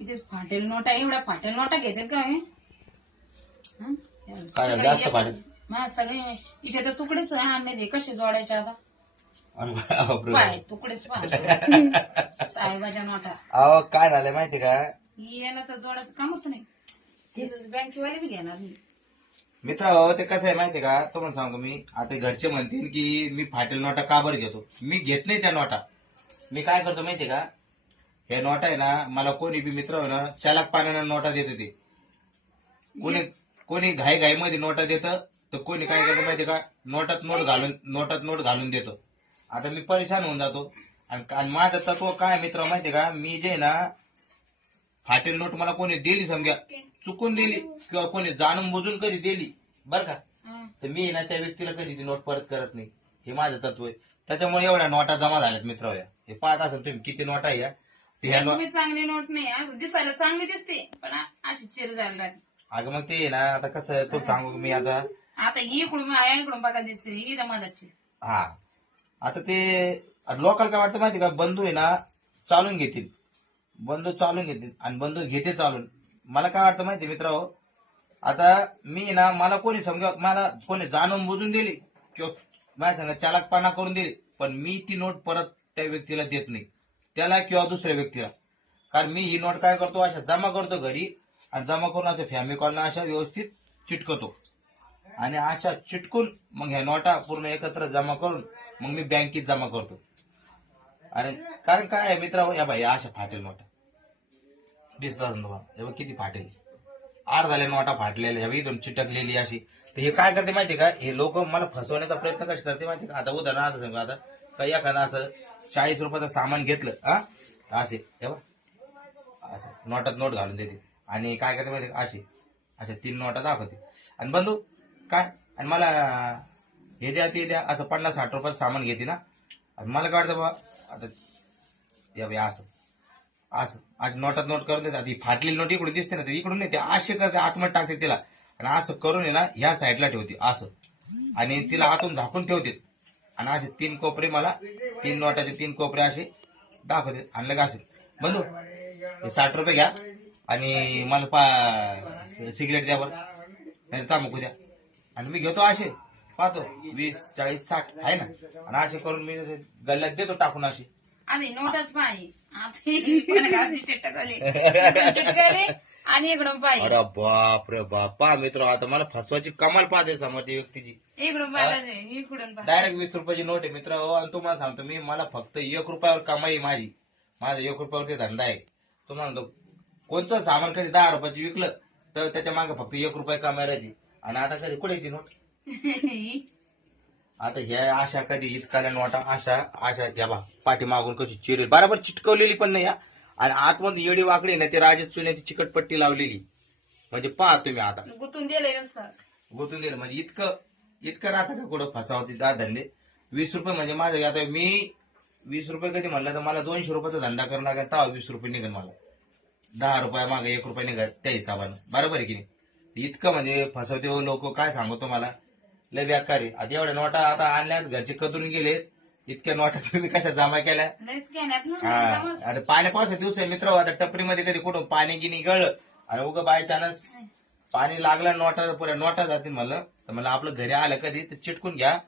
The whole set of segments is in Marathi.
कितीच फाटेल नोटा, एवढ्या फाटेल नोटा घेते का हे? हं? काय सगळे जास्त एक- फाटेल? हा सगळे इथे तर तुकडेच आणले ते कसे जोडायचे आता? अरे बापरे पाय बाप. तुकडेच पाय साहेबाच्या नोटा अहो काय झालंय माहिती का येणं तर जोडायचं कामच नाही. ते बँकेवाले बी घेणार नाही. मित्र हो ते कसं आहे माहिती का तुम्हाला सांगू मी आता घरचे म्हणतील की मी फाटेल नोटा का बरं घेतो. मी घेत नाही त्या नोटा. मी काय करतो माहिती का हे नोटा आहे ना मला कोणी बी मित्र हो ना चालाक पाण्यानं नोटा देते ते. कोणी कोणी घाई घाई मध्ये नोटा देतं तर कोणी काय करतं माहिती का नोटात नोट घालून देतो. आता मी परेशान होऊन जातो आणि माझं तत्व काय मित्र माहिती का मी जे ना फाटेल नोट मला कोणी दिली समजा चुकून दिली किंवा कोणी जाणून बुजून कधी दिली बर का हं. तर मी ना त्या व्यक्तीला कधी ती नोट परत करत नाही. हे माझं तत्व आहे. त्याच्यामुळे एवढ्या नोटा जमा झाल्यात मित्र या हे पाहत असेल तुम्ही किती नोटा आहे या ते ह्या नोट तुम्ही चांगली नोट नाही असं दिसायला चांगली दिसते पण अशी चिर जायला राहते. अगं मग ते आहे ना आता कसं आहे, तो सांगू मी आता आता ही इकडून बघा दिसते ही तर मदतची. हा आता ते लोकल काय वाटतं माहिती का बंधू आहे ना चालून घेतील आणि बंधू घेते चालून. मला काय वाटतं माहिती मित्र हो आता मी ना मला कोणी जाणून बुजून दिली किंवा माझ्या संग चालाकपणा करून दिली पण मी ती नोट परत त्या व्यक्तीला देत नाही त्याला किंवा दुसऱ्या व्यक्तीला. कारण मी ही नोट काय करतो अशा जमा करतो घरी आणि जमा करून अशा फॅमिली कॉलना अशा व्यवस्थित चिटकवतो आणि अशा चिटकून मग ह्या नोटा पूर्ण एकत्र जमा करून मग मी बँकेत जमा करतो. अरे कारण काय आहे मित्र या बाई अशा फाटेल नोटा दिसतात ना तुम्हाला हे बघ किती फाटेल अर्धाल्या नोटा फाटलेल्या हे इथून चिटकलेली अशी. तर हे काय करते माहिती का हे लोक मला फसवण्याचा प्रयत्न कसे करते माहिती का. आता उदाहरण असं सांगा आता काही एखादं असं 40 रुपयाचं सामान घेतलं हा असे हे बघ असं नोटात नोट घालून देते आणि काय करते माहिती का अशा 3 नोटा दाखवते आणि बंधू काय आणि मला हे द्या ते द्या असं 50-60 रुपयाचं सामान घेते ना आणि मला काय वाटतं बा आता या बाई असं आज नोटात नोट करून देतात. ही फाटलेली नोट इकडून दिसते ना इकडून नाही ते असे करते आतमध्ये टाकते तिला आणि असं करून आहे ना ह्या साईडला ठेवते असं आणि तिला आतून झाकून ठेवते आणि असे 3 कोपरे मला 3 नोटाचे 3 कोपरे असे दाखवते आणि लगे असे बंधू हे 60 रुपये घ्या आणि मला सिगरेट द्या बरं नाही तांबाखू द्या आणि मी घेतो असे पाहतो 20, 40, 60 आहे ना आणि असे करून मी गल्ल्यात देतो टाकून अशी. आधी नोटच पाहिजे आता चिटकले आणि इकडून पाहिजे अरे बाप रे बाप पहा मित्र आता मला फसवायची कमाल पाहते समोरच्या व्यक्तीची. इकडून पाहिजे इकडून पाहिजे. डायरेक्ट 20 रुपयाची नोट आहे मित्र आणि तुम्हाला सांगतो मी मला फक्त 1 रुपयावर कमाई माझा 1 रुपयावरती धंदा आहे. तुम्हाला सांगतो कोणतं सामान कधी 10 रुपयाची विकलं तर त्याच्या मागे फक्त 1 रुपया कमाई राहायची आणि आता कधी कुठे ती नोट आता ह्या अशा कधी इतकाल्या नोटा अशा घ्या बा पाठीमागून कशी चिरेल बरोबर चिटकवलेली पण नाही आणि आतमध्ये येडी वाकडी ना ते राजे चुन्याची चिकटपट्टी लावलेली म्हणजे पहा तुम्ही आता गुतून दिलंय नुसतं गुंतून दिलं म्हणजे इतकं राहतं का कुठं फसावची धंदे. 20 रुपये म्हणजे माझं आता मी 20 रुपये कधी म्हणलं तर मला 200 रुपयाचा धंदा करून लागेल तेव्हा 20 रुपये निघेल मला 10 रुपया मागे 1 रुपये निघेल त्या हिशोबानं बरोबर आहे की नाही. इतकं म्हणजे फसवते लोक काय सांगतो मला लय बेकार आहे. आता एवढ्या नोटा आता आणल्यात घरचे कदरून गेलेत इतक्या नोटा तुम्ही कशा जमा केल्या. लयच घेण्यात ना हा समज. आता पाण्या पावसाचे दिवस आहे मित्र आता टपरीमध्ये कधी कुठून पाणी गिनी गळलं आणि उगं बाय चान्स पाणी लागलं नोटा पुऱ्या नोटा जातील म्हणलं तर मला आपलं घरी आलं कधी तर चिटकून घ्या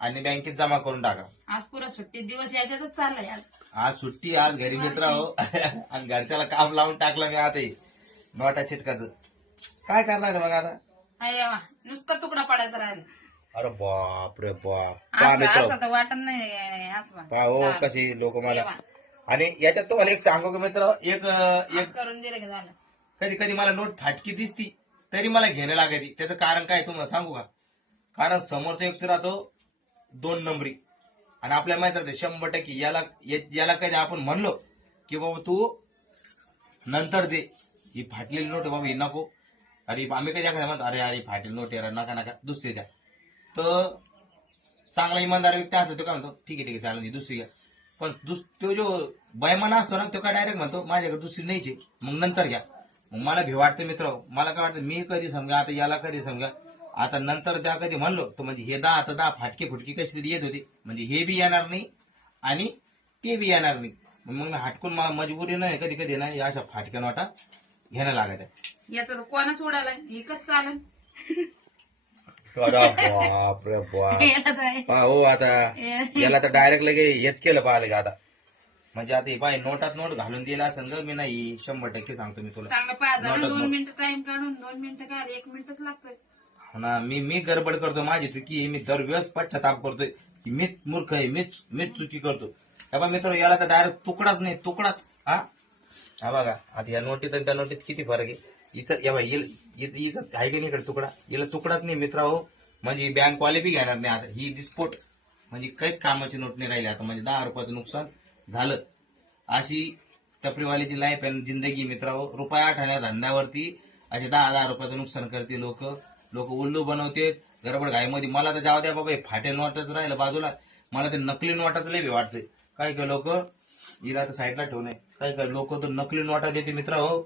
आणि बँकेत जमा करून टाका. आज पुरा सुट्टी दिवस याच्यातच चाललाय आज सुट्टी आज घरी मित्र हो आणि घरच्याला काम लावून टाकलं मी आता नोटा चिटकाचं काय करणार आहे बघा आता. आज नुसता तुकडा पडायचा राहिला. अरे बाप रे बाप पहा असं मित्र असं तर वाटत नाही असं पहा हो कशी लोक मला आणि याच्यात तुम्हाला एक सांगू का मित्र एक करून दिलं की झालं. कधी कधी मला नोट फाटकी दिसती तरी मला घेणं लागायची. त्याचं कारण काय तुम्हाला सांगू का कारण समोरचा व्यक्ती राहतो 2 नंबरी आणि आपल्याला माहित राहते 100% याला कधी आपण म्हणलो की बाबा तू नंतर दे ही फाटलेली नोट बाबा ही नको अरे आम्ही कधी म्हणतो अरे फाटलेली नोट यार नका दुसरी द्या. तर चांगला इमानदार व्यक्ती असतो तो काय म्हणतो ठीक आहे चालेल दुसरी घ्या. पण तो जो बैमान असतो ना तो काय डायरेक्ट म्हणतो माझ्याकडे दुसरी नाहीची मग नंतर घ्या. मग मला भी वाटतं मित्र मला काय वाटतं मी कधी समजा आता याला कधी समजा आता नंतर त्या कधी म्हणलो तर म्हणजे हे 10 फाटकी फुटकी कशी तरी येत होती म्हणजे हे बी येणार नाही आणि ते बी येणार नाही मग मी हटकून मला मजबुरी नाही कधी कधी नाही या अशा फाटक्या नोटा घेणं लागत आहे. याचा तर कोणाच उडाला एकच चालेल. अरे बाप रे बाप. याला तर- पहा हो आता याला तर डायरेक्ट लगे हेच केलं पाहिलं का आता. म्हणजे आता हे पाय नोटात नोट घालून दिला संग मी नाही 100% सांगतो मी तुला. चांगलं पाहिजे नोटात 2 नोट. मिनिटं टाइम काढून 2 मिनिटं काय 1 मिनिटच लागतोय. हो ना मी गडबड करतो माझी चुकी आहे. मी दरवेळेस पश्चाताप करतोय की मीच मूर्ख आहे मीच चुकी करतो. हे बघा मित्र याला तर डायरेक्ट तुकडाच नाही तुकडाच. हा बघा आता या नोटीत आणि त्या नोटीत किती फरक आहे. इथं या बाई इथं आहे की नाही इकडे तुकडा याला तुकडाच नाही मित्र हो. म्हणजे बँकवाले बी घेणार नाही आता ही डिस्पोट म्हणजे काहीच कामाची नोट नाही राहिली आता. म्हणजे 10 रुपयाचं नुकसान झालं. अशी टपरीवाल्याची लाईफ आहे जिंदगी मित्रांनो. रुपया आठवण्या धंद्यावरती असे 10,000 रुपयाचं नुकसान करते लोक उल्लू बनवते गडबड घाईमध्ये. मला तर जाऊ द्या बाबा हे फाटे नोटच राहिलं बाजूला. मला ते नकली नोटाचं लय वाटते. काय काय लोक हिला तर साईडला ठेवणे काय काय लोक तर नकली नोटा देते मित्र हो.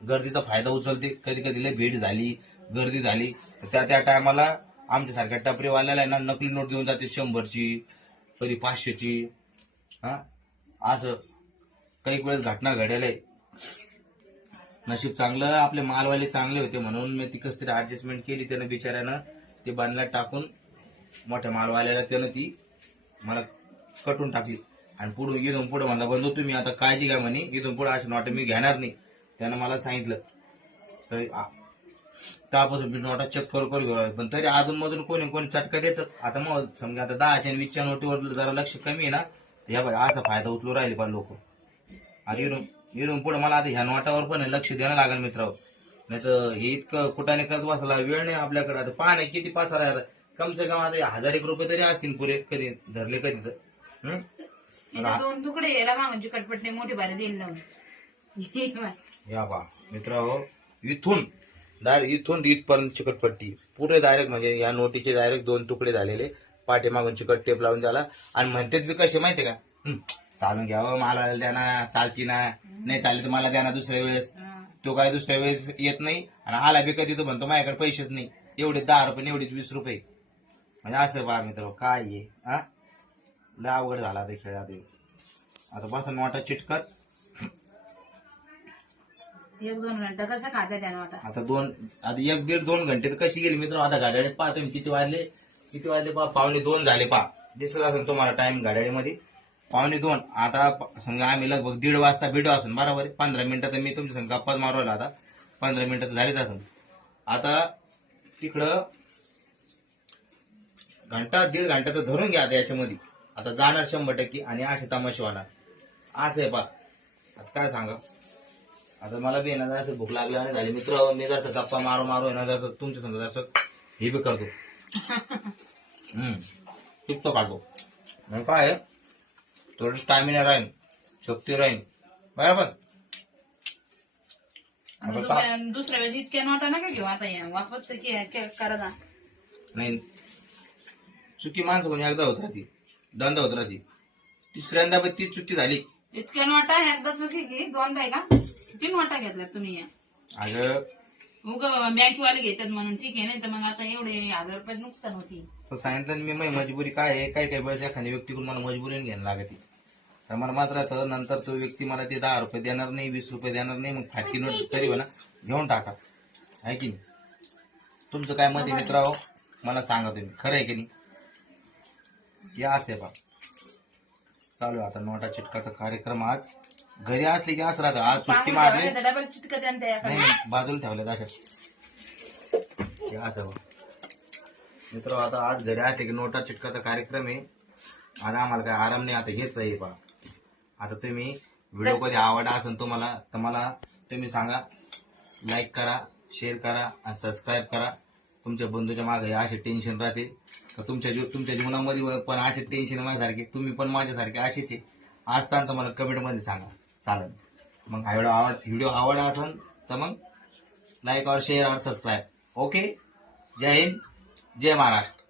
गर्दीचा फायदा उचलते. कधी कधी लय भीड झाली गर्दी झाली त्या टायमाला आमच्यासारख्या टपरीवाल्याला ना नकली नोट देऊन जाते 100ची कधी 500ची. असं काही वेळेस घटना घडेल. नशीब चांगलं आपले मालवाले चांगले होते म्हणून मी ती कस तरी ऍडजस्टमेंट केली. त्यानं बिचाऱ्यानं ते बांधल्यात टाकून मोठ्या मालवाल्याला त्यानं ती मला कटून टाकली. आणि इथून पुढे म्हणला बंधू तुम्ही आता काळजी घ्या म्हणे इथून पुढे अशी नोटा मी घेणार नाही. त्यानं मला सांगितलं. तर त्यापासून मी नोटा चेक करू घेऊ. पण तरी अजून मधून कोणी चटका देतात. आता मग समजा आता 10च्या आणि 20च्या नोटीवर जरा लक्ष कमी आहे ना. या बाई असा फायदा उचलू राहिले पण लोक. आता इथून पुढे मला आता ह्या नोटावर पण लक्ष देणं लागेल मित्रांनो. नाही तर हे इतकं कुठाने करत बसला वेळ नाही आपल्याकडे. आता पाहा नाही किती पास आहे आता कम से कम आता 1000 रुपये तरी असतील पुरे कधी धरले कधी तर. याचे 2 तुकडे याला मागून कटपट नाही मोठी बारी देईल लावून. या बा मित्रांनो इथून इथपर्यंत चिकटपट्टी पुरे डायरेक्ट म्हणजे या नोटीचे डायरेक्ट 2 तुकडे झालेले पाठीमागून चिकट टेप लावून झाला. आणि म्हणतेच बी कसे माहितीये का चालून घ्यावं मला द्या ना चालती ना नाही चालली तर मला द्या ना दुसऱ्या वेळेस. तो काय दुसऱ्या वेळेस येत नाही आणि आला बी कधी तो म्हणतो माझ्याकडे पैसेच नाही. एवढे 10 रुपये एवढेच 20 रुपये. म्हणजे असं बा मित्र काय आहे लय अवघड झाला ते खेळात. आता बस नोटा चिटकत 1-2 घंटा कसं खाता त्या नोटा. आता 1-1.5-2 घंटे तर कशी गेली मित्र. आता गाड्यात पाहतो किती वाजले पहा 1:45 झाले पहा दिसत असेल तुम्हाला टाइम गाड्यामध्ये 1:45. आता समजा आम्ही लगभग 1:30 वाजता भेटू असेल बरोबर. 15 मिनिटं तर मी तुमच्या संग गप्पा मारवला आता 15 मिनिटं झालीच असेल. आता तिकडं 1-1.5 घंटा तर धरून घ्या आता याच्यामध्ये. आता जाणार 100% आणि असे तमाशे होणार असं आहे पा. आता काय सांगा आता मला बी ना जसं भूक लागली आणि झाली मित्र मी जसं गप्पा मारू ना जसं तुमच्या संग जसं हे बी करतो टिकतो काढतो. मग काय थोडं स्टॅमिना राहील शक्ती राहील बरोबर. दुसऱ्या वेळेस इतक्या नोटा नका घेऊ आता वापस करा नाही. चुकी माणसं कोणी एकदा होत राहती दोनदा होत राहती तिसऱ्यांदा पण ती चुकी झाली. इतक्या नोटा एकदा चुकी की 2दा आहे का 3 नोटा घेतल्या तुम्ही. अगं उग बँकवाले घेतात म्हणून ठीक आहे. नाही तर मग आता एवढे 1000 रुपये नुकसान होती. सांगितलं मी मजबुरी काय आहे काय वेळेस एखाद्या व्यक्तीकडून मला मजबुरीने घ्यायला लागते. तर मला मात्र तर नंतर तो व्यक्ती मला ते 10 रुपये देणार नाही 20 रुपये देणार नाही. मग फाटकी नोट तरी म्हणा घेऊन टाका आहे की नाही. तुमचं काय मत आहे मित्रांनो मला सांगा तुम्ही खरं आहे की नाही. या असते पा चालू आता नोटा चिटकाचा कार्यक्रम. आज घरी असले की असं राहतं. आज सुट्टी मारली डबल चिटकत नाही बाजूला ठेवले अशा असं मित्र. आता आज घरी असले की नोटा चिटकाचा कार्यक्रम आहे आणि आम्हाला काय आराम नाही. आता हेच आहे पा. आता तुम्ही व्हिडिओ कधी आवडला असेल तुम्हाला तर मला तुम्ही सांगा लाईक करा शेअर करा आणि सबस्क्राईब करा. तुमच्या बंधूच्या मागे असे टेन्शन राहते तर तुमच्या जीवनामध्ये पण असे टेन्शन माझ्यासारखे तुम्ही पण माझ्यासारखे असेच आहे असताना मला कमेंटमध्ये सांगा चालेल. मग व्हिडिओ आवडला असेल तर मग लाईक और शेअर और सबस्क्राईब. ओके. जय हिंद जय महाराष्ट्र.